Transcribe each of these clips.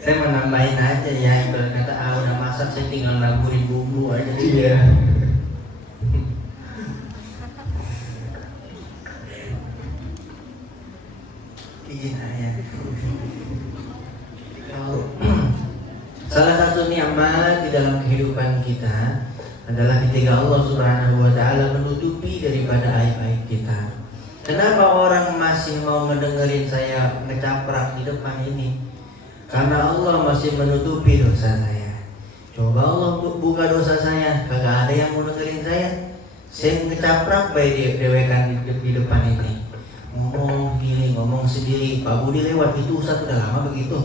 Saya mau nambahin aja ya, ibarat kata udah masak saya tinggal naburin bumbu aja. Iya. Izin ayah. Kalau salah satu nikmat di dalam kehidupan kita adalah ketika Allah Subhanahu wa taala menutupi daripada aib-aib kita. Kenapa orang masih mau ngedengerin saya ngecaprak di depan ini? Karena Allah masih menutupi dosa saya. Coba Allah buka dosa saya, kagak ada yang mau dengerin saya. Saya ngecaprak baik dewekan di depan ini. Ngomong sendiri, ngomong sendiri. Pak Budi lewat itu Ustaz udah lama begitu.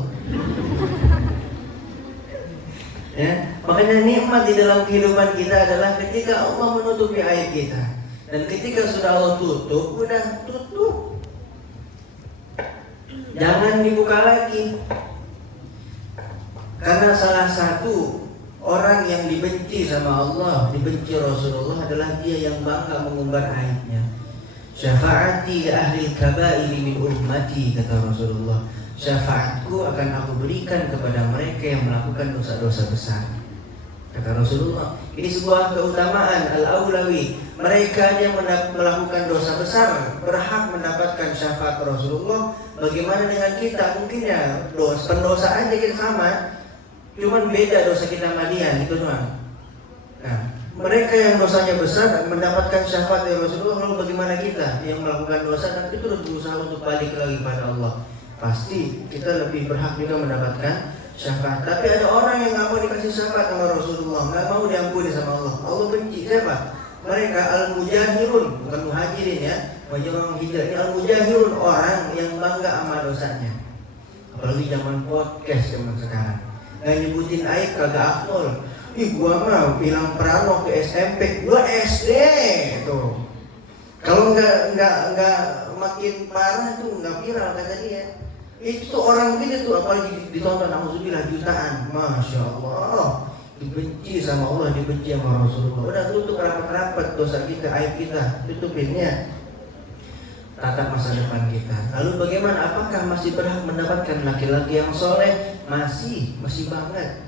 Ya, makanya nikmat di dalam kehidupan kita adalah ketika Allah menutupi aib kita. Dan ketika sudah Allah tutup, udah tutup. Jangan dibuka lagi. Karena salah satu orang yang dibenci sama Allah, dibenci Rasulullah adalah dia yang bangga mengumbar aibnya. Syafaati ahli kabairi min ummati, kata Rasulullah. Syafaatku akan aku berikan kepada mereka yang melakukan dosa-dosa besar, kata Rasulullah. Ini sebuah keutamaan al-aulawi. Mereka yang melakukan dosa besar berhak mendapatkan syafaat Rasulullah. Bagaimana dengan kita? Mungkin ya pendosa aja kita sama, cuman beda dosa kita sama dia gitu doang. Nah, mereka yang dosanya besar mendapatkan syafaat dari Rasulullah. Lalu bagaimana kita yang melakukan dosa dan itu terus berusaha untuk balik lagi pada Allah? Pasti kita lebih berhak juga mendapatkan syafaat. Tapi ada orang yang nggak mau dikasih syafaat sama Rasulullah, nggak mau diampuni sama Allah. Allah benci siapa? Mereka al-mujahirun, bukan muhajirin ya. Orang hijrah ini al-mujahirun, orang yang bangga sama dosanya. Apalagi zaman podcast zaman sekarang, nggak nyebutin aib kagak afdol. Ih, gua mau bilang pranok ke SMP, gua SD tuh. Kalau nggak makin parah tuh nggak viral kata dia. Itu tuh orang gitu tuh, apalagi ditonton alhamdulillah jutaan, masya Allah, dibenci sama Allah, dibenci sama Rasulullah. Udah tutup rapat-rapat dosa kita, aib kita, tutupinnya. Tatap masa depan kita. Lalu bagaimana? Apakah masih berhak mendapatkan laki-laki yang soleh? Masih banget.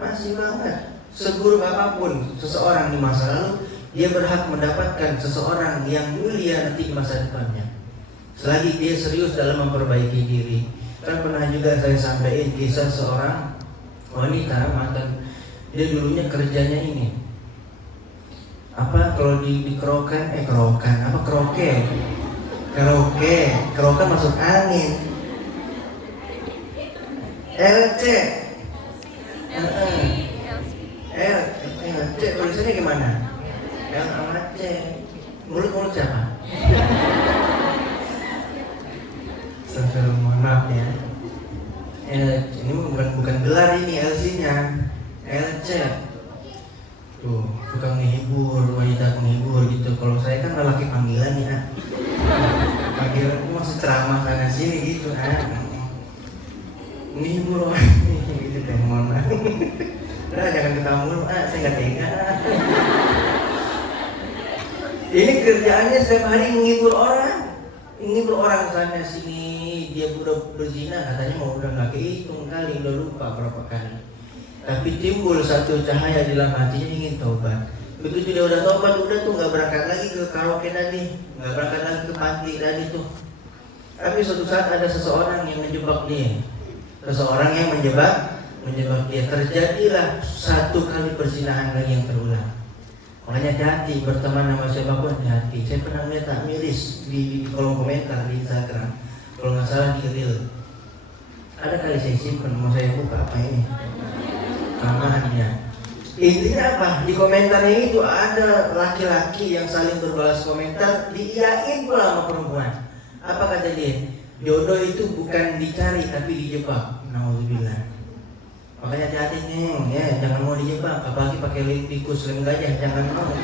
Masih banget. Seburuk apapun seseorang di masa lalu, dia berhak mendapatkan seseorang yang mulia nanti di masa depannya. Selagi dia serius dalam memperbaiki diri. Kan pernah juga saya sampaikan kisah seorang wanita mantan. Dia dulunya kerjanya ini. Apa kalau di kerokan? Apa keroke? Kerokan masuk angin. LC. LC tulisannya gimana? L sama C. Mulut siapa? Mohon maaf ya. Ini bukan gelar ini LC-nya. LC. Tuh, suka menghibur, wanita menghibur gitu. Kalau saya kan lelaki panggilan ya. Panggilan maksud ceramah sana sini gitu kan. Menghibur gitu deh, mohon maaf. Udah jangan ketawa mulu, saya nggak tega. Ini kerjaannya setiap hari menghibur orang sana sini. Dia udah berzina katanya mau udah nggak kehitung kali, udah lupa berapa kali. Tapi timbul satu cahaya di dalam hatinya ingin taubat. Begitu dia udah taubat, udah tuh nggak berangkat lagi ke karaoke tadi, nggak berangkat lagi ke panti tadi tuh. Tapi suatu saat ada seseorang yang menjebak dia, dia. Terjadilah satu kali perzinahan lagi yang terulang. Makanya hati-hati berteman sama siapapun, hati. Saya pernah lihat tak miris di kolom komentar di Instagram, kalau nggak salah di reel. Ada kali saya simpen, mau saya buka apa ini? Ramahannya. Intinya apa? Di komentarnya itu ada laki-laki yang saling berbalas komentar, diiyain pula sama perempuan. Apa kata dia? Jodoh itu bukan dicari tapi dijebak. Nauzubillah. Makanya hati-hati neng, ya jangan mau dijebak, apalagi pakai lem tikus, lem gajah, jangan mau.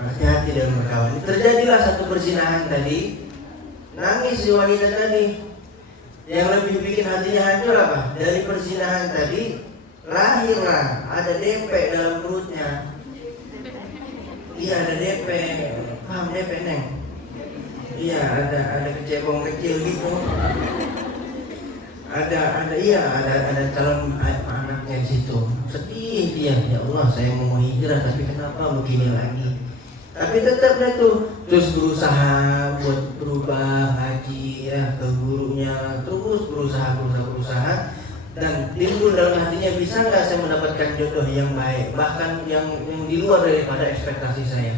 Hati-hati dalam berkawan. Terjadilah satu perzinahan tadi, nangis si wanita tadi. Yang lebih bikin hatinya hancur apa? Dari perzinahan tadi lahirlah ada DP dalam perutnya. Iya ada DP, paham DP neng? Iya ada kecebong kecil gitu. ada calon anaknya di situ. Sedih dia, ya Allah saya mau hijrah tapi kenapa begini lagi. Tapi tetap dia tuh terus berusaha buat berubah, ngaji ya ke gurunya, terus berusaha dan timbul dalam hatinya, bisa nggak saya mendapatkan jodoh yang baik, bahkan yang di luar daripada ekspektasi saya.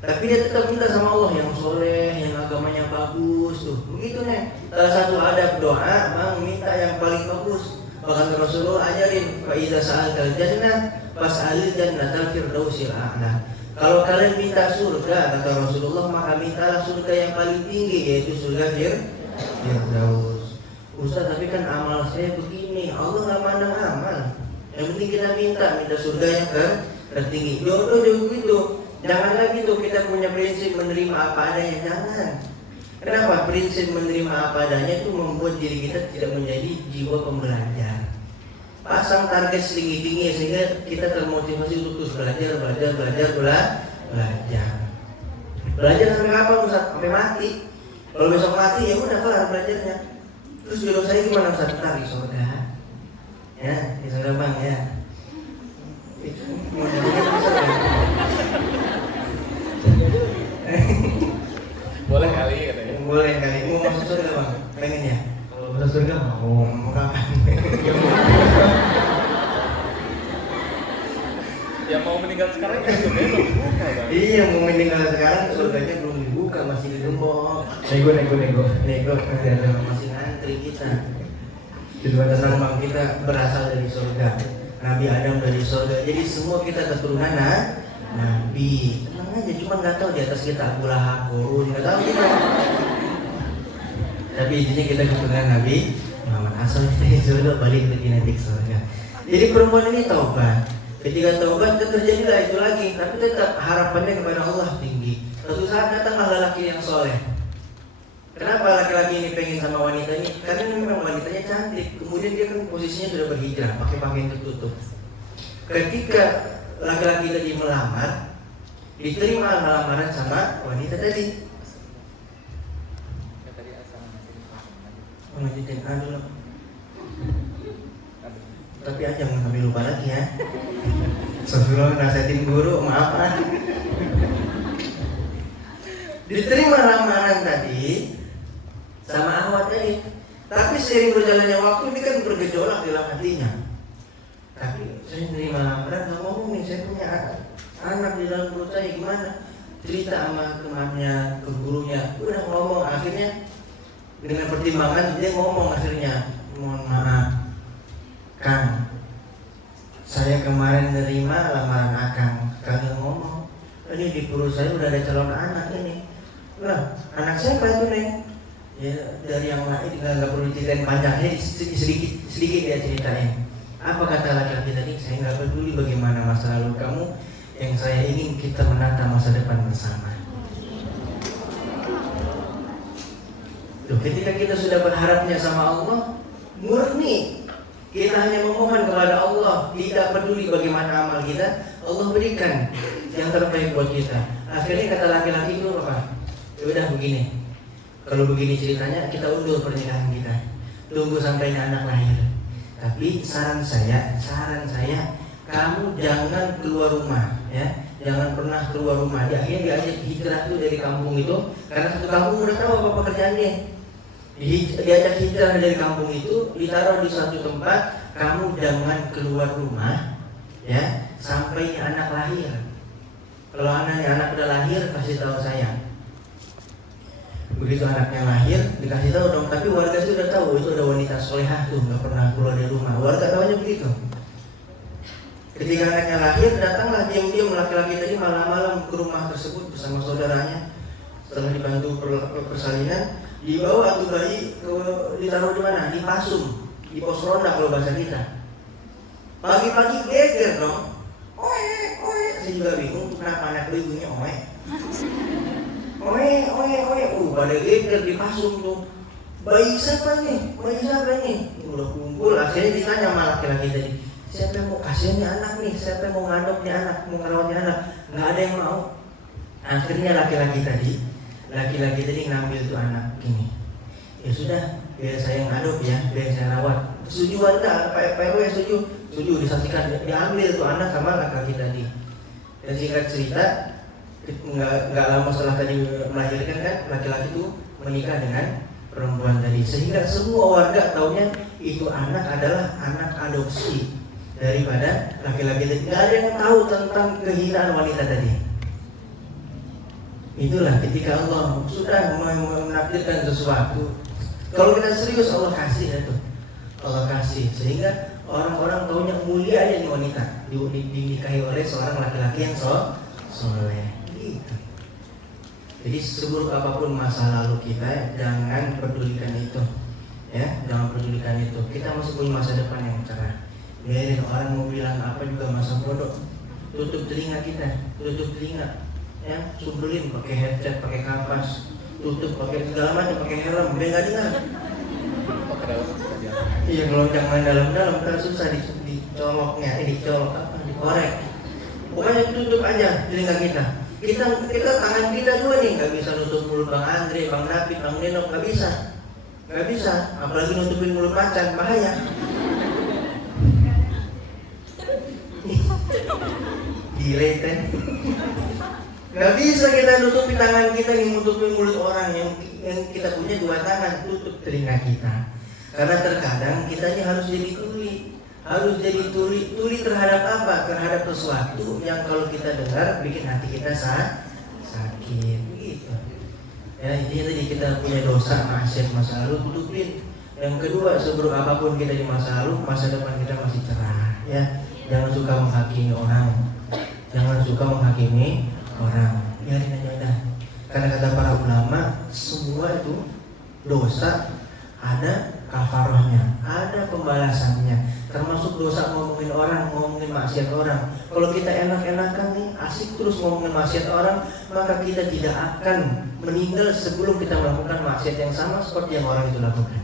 Tapi dia tetap minta sama Allah yang soleh, yang agamanya bagus tuh. Begitu nih. Salah satu adab doa, bang minta yang paling bagus. Bahkan Rasulullah ajarin, fa idza sa'altal jannah fas'alil jannatal firdausil a'la. Kalau kalian minta surga, kata Rasulullah, maka mintalah surga yang paling tinggi, yaitu surga Firdaus. Ustaz, tapi kan amal saya begini, Allah nggak mandang amal. Yang penting kita minta surga yang tertinggi. Jodoh juga gitu. Jangan lagi tuh kita punya prinsip menerima apa adanya, jangan. Kenapa? Prinsip menerima apa adanya itu membuat diri kita tidak menjadi jiwa pembelajar. Pasang target tinggi-tinggi sehingga kita termotivasi untuk terus belajar. Belajar sampai kapan Ustaz? Sampai mati. Kalau besok mati ya udah kelar belajarnya. Terus jodoh saya gimana Ustaz? Ntar di surga. Ya, di surga bang ya. Itu mau jadinya bisa ya? Boleh kali katanya. Boleh kali. Mau masuk surga bang? Pengen ya? Kalau masuk surga mau kapan? Ya mau meninggal sekarang kan surganya belum dibuka bang. Iya, mau meninggal sekarang surganya belum dibuka, masih digembok. Nego masih ngantri kita. Tenang bang, kita berasal dari surga. Nabi Adam dari surga. Jadi semua kita keturunan Nabi. Tenang aja, cuma nggak tahu di atas kita Abu Lahab, Qurun, nggak tahu kita. Tapi intinya kita keturunan Nabi Muhammad, asal kita di surga, balik lagi nanti ke surga. Jadi perempuan ini taubat. Ketika taubat terjadilah itu lagi, tapi tetap harapannya kepada Allah tinggi. Suatu saat datanglah lelaki yang soleh. Kenapa laki-laki ini pengen sama wanita ini? Karena memang wanitanya cantik. Kemudian dia kan posisinya sudah berhijrah, pakai pakaian tertutup. Ketika laki-laki tadi melamar, diterima lamaran sama wanita tadi. Lanjutin dulu. Tapi aja jangan sampai lupa lagi ya. Sebelum nasihatin guru, maaf lah. Diterima lamaran tadi sama Ahwat tadi. Tapi seiring berjalannya waktu ini kan bergejolak dalam hatinya. Tapi saya menerima lamaran, nggak ngomong nih, saya punya anak di dalam perut saya, gimana? Cerita sama temannya, ke gurunya, udah ngomong. Akhirnya dengan pertimbangan dia ngomong, akhirnya mohon maaf Kang, saya kemarin nerima lamaran Akang. Kagak ngomong, ini di perut saya udah ada calon anak ini. Lah, anak siapa itu Neng? Ya dari yang lain, nggak perlu ceritain panjangnya, sedikit dia ceritain. Apa kata laki-laki tadi? Saya nggak peduli bagaimana masa lalu kamu, yang saya ingin kita menata masa depan bersama. Tuh, ketika kita sudah berharapnya sama Allah, murni kita hanya memohon kepada Allah, tidak peduli bagaimana amal kita, Allah berikan yang terbaik buat kita. Akhirnya kata laki-laki itu apa? Ya udah begini, kalau begini ceritanya kita undur pernikahan kita, tunggu sampai anak lahir. Tapi saran saya, kamu jangan keluar rumah, ya, jangan pernah keluar rumah. Akhirnya diajak hijrah tuh dari kampung itu, karena satu kampung udah tahu apa pekerjaannya. Diajak hijrah dari kampung itu, ditaruh di suatu tempat, kamu jangan keluar rumah ya sampai anak lahir. Kalau anak udah lahir, kasih tahu saya. Begitu anaknya lahir, dikasih tahu dong. Tapi warga sudah tahu itu ada wanita solehah tuh, nggak pernah keluar dari rumah. Warga tahunya begitu. Ketika anaknya lahir, datanglah diam-diam laki-laki tadi malam-malam ke rumah tersebut bersama saudaranya. Setelah dibantu persalinan, dibawa tuh bayi ditaruh di mana? Di pasung, di pos ronda kalau bahasa kita. Pagi-pagi geger dong. Oe, saya juga bingung kenapa anak ibunya oe. Pada geger di pasung tuh. Bayi siapa nih? Udah kumpul, akhirnya ditanya sama laki-laki tadi. Siapa yang mau kasihnya anak nih? Siapa yang mau ngandoknya anak? Mau ngerawatnya anak? Nggak ada yang mau. Akhirnya laki-laki tadi ngambil tuh anak gini. Ya sudah, biar saya yang adop ya, biar saya rawat. Setuju enggak? Pak RW setuju? Setuju, disaksikan, diambil tuh anak sama laki-laki tadi. Dan singkat cerita, nggak lama setelah tadi melahirkan kan, laki-laki itu menikah dengan perempuan tadi, sehingga semua warga taunya itu anak adalah anak adopsi daripada laki-laki tadi. Nggak ada yang tahu tentang kehinaan wanita tadi. Itulah ketika Allah sudah menakdirkan sesuatu, kalau kita serius Allah kasih itu, Allah kasih, sehingga orang-orang taunya mulia aja nih wanita dinikahi oleh seorang laki-laki yang soleh. Gitu. Jadi seburuk apapun masa lalu kita, jangan pedulikan itu, ya, jangan pedulikan itu. Kita masih punya masa depan yang cerah. Biarin orang mau bilang apa juga masa bodoh. Tutup telinga kita, tutup telinga, ya, subulin pakai headset, pakai kapas, tutup pakai segala macam, pakai helm, biar nggak dengar. Pakai dalam susah dia. Iya, kalau jangan dalam-dalam kan susah dicoloknya, dicolok apa, dikorek. Pokoknya tutup aja telinga kita. Kita tangan kita dua nih, nggak bisa nutup mulut Bang Andre, Bang David, Bang Neno, nggak bisa. Apalagi nutupin mulut macan, bahaya. Gile kan? Nggak bisa kita nutupin tangan kita yang nutupin mulut orang yang kita punya dua tangan, tutup telinga kita. Karena terkadang kita ini harus jadi tuli terhadap apa? Terhadap sesuatu yang kalau kita dengar bikin hati kita sakit, gitu. Ya, intinya tadi kita punya dosa, maksiat masa lalu, tutupin. Yang kedua, seburuk apapun kita di masa lalu, masa depan kita masih cerah. Ya, jangan suka menghakimi orang, biarin aja udah. Karena kata para ulama, semua itu dosa ada kafarahnya, ada pembalasannya. Termasuk dosa ngomongin maksiat orang. Kalau kita enak-enakan nih, asik terus ngomongin maksiat orang, maka kita tidak akan meninggal sebelum kita melakukan maksiat yang sama seperti yang orang itu lakukan.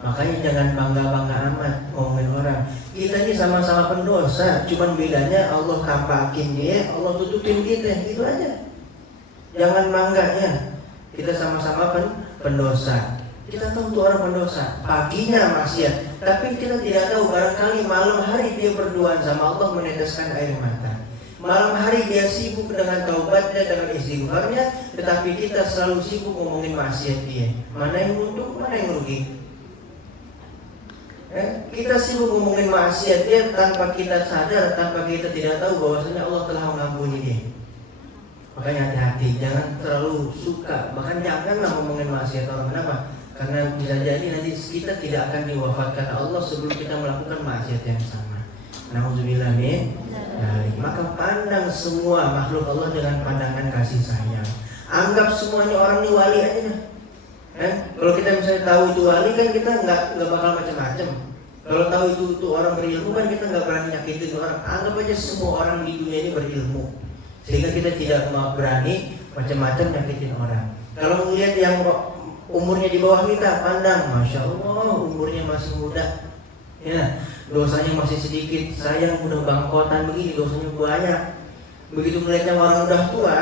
Makanya jangan bangga-bangga amat ngomongin orang. Kita ini sama-sama pendosa, cuman bedanya Allah tampakin dia, Allah tutupin kita, gitu aja. Jangan bangganya, kita sama-sama pendosa. Kita tahu tuh orang pendosa, paginya maksiat, tapi kita tidak tahu barangkali malam hari dia berduaan sama Allah meneteskan air mata. Malam hari dia sibuk dengan taubatnya, dengan istighfarnya, tetapi kita selalu sibuk ngomongin maksiat dia. Mana yang untung, mana yang rugi? Kita sibuk ngomongin maksiat dia tanpa kita sadar, tanpa kita tidak tahu bahwasanya Allah telah mengampuni dia. Makanya hati-hati, jangan terlalu suka, bahkan janganlah ngomongin maksiat orang. Kenapa? Karena bisa jadi nanti kita tidak akan diwafatkan Allah sebelum kita melakukan maksiat yang sama. Nauzubillah min dzalik. Maka pandang semua makhluk Allah dengan pandangan kasih sayang. Anggap semuanya orang ini wali aja. Kalau kita misalnya tahu itu wali kan kita nggak bakal macam-macam. Kalau tahu itu orang berilmu kan kita nggak berani nyakitin orang. Anggap aja semua orang di dunia ini berilmu, sehingga kita tidak berani macam-macam nyakitin orang. Kalau melihat yang umurnya di bawah kita, pandang, masya Allah, umurnya masih muda, ya, dosanya masih sedikit. Saya yang udah bangkotan begini, dosanya banyak. Begitu melihat yang orang udah tua,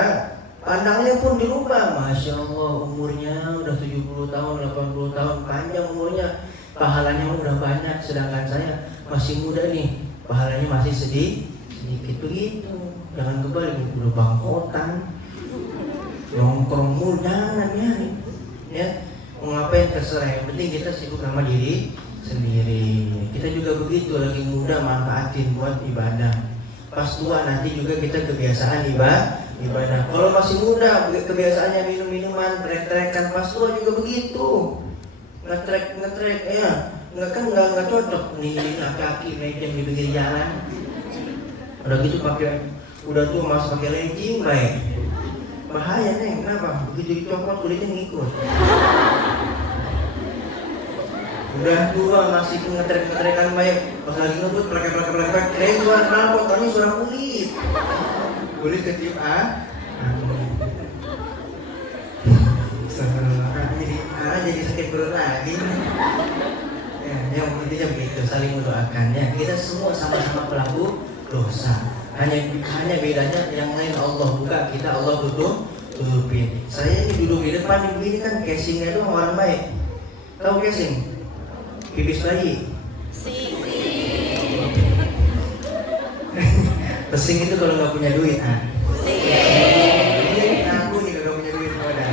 pandangnya pun dirubah. Masya Allah, umurnya udah 70 tahun, 80 tahun, panjang umurnya, pahalanya udah banyak. Sedangkan saya masih muda nih, pahalanya masih sedikit begitu. Jangan kebalik, udah bangkotan, nongkrong mulu, jangan ya, mau ngapain terserah, yang penting kita sibuk sama diri sendiri. Kita juga begitu, lagi muda manfaatin buat ibadah. Pas tua nanti juga kita kebiasaan ibadah. Kalau masih muda kebiasaannya minum-minuman, trek-trekan, pas tua juga begitu, ngetrek ya, nggak cocok nih kaki meja di pinggir jalan. Udah gitu udah tua masih pakai legging baik. Bahaya nih, kenapa? Begitu dicopot kulitnya ngikut. Udah tua masih ngetrek-ngetrekan baik, pas lagi ngebut plek, suara knalpot, ini suara kulit ketiup jadi sakit perut lagi. Ya, yang intinya begitu, saling mendoakan ya. Kita semua sama-sama pelaku dosa. Hanya bedanya yang lain Allah buka, kita Allah tutupin. Saya ini duduk di depan ini kan casingnya itu orang baik. Tahu casing? Pipis bayi. Pesing itu kalau nggak punya duit. Ini aku nih kalau punya duit ada.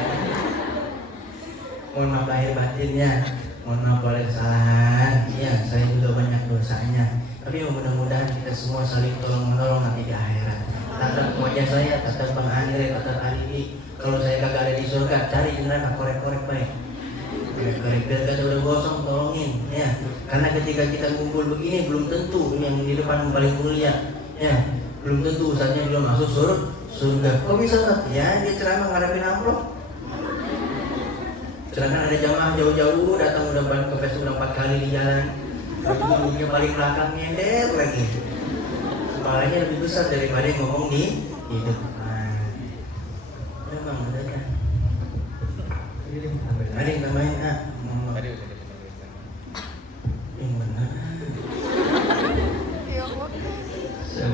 Mohon maaf lahir batinnya. Mohon maaf kalau ada kesalahan. Iya, saya juga banyak dosanya. Tapi mudah-mudahan kita semua saling tolong menolong nanti di akhirat. Tatap wajah saya, tatap Bang Andre, tatap Alibi. Kalau saya kagak ada di surga, cari di neraka, korek-korek baik. Korek biar kata udah gosong, tolongin ya. Karena ketika kita ngumpul begini belum tentu yang di depan paling mulia ya. Belum tentu ustaznya belum masuk surga. Kok bisa Ustaz? Ya dia ceramah ngarepin amplop. Sedangkan ada jamaah jauh-jauh datang udah ke pes udah 4 kali di jalan. Duduknya paling belakang nyender lagi. Kepalanya lebih besar daripada yang ngomong di depan. Memang ada kan. Ada yang namanya Tadi udah dipanggil. yang benar. So,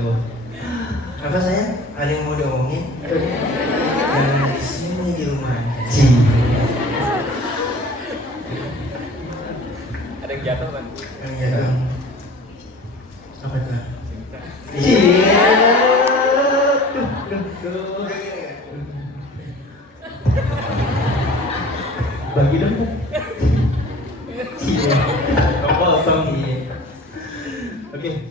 apa sayang? Ada yang mau diomongin? Jangan di sini di rumah. Ada yang jatuh kan? Yang jatuh. Apa itu? Cinta. Iya. Bagi dong. Iya. Apa iya. Oke.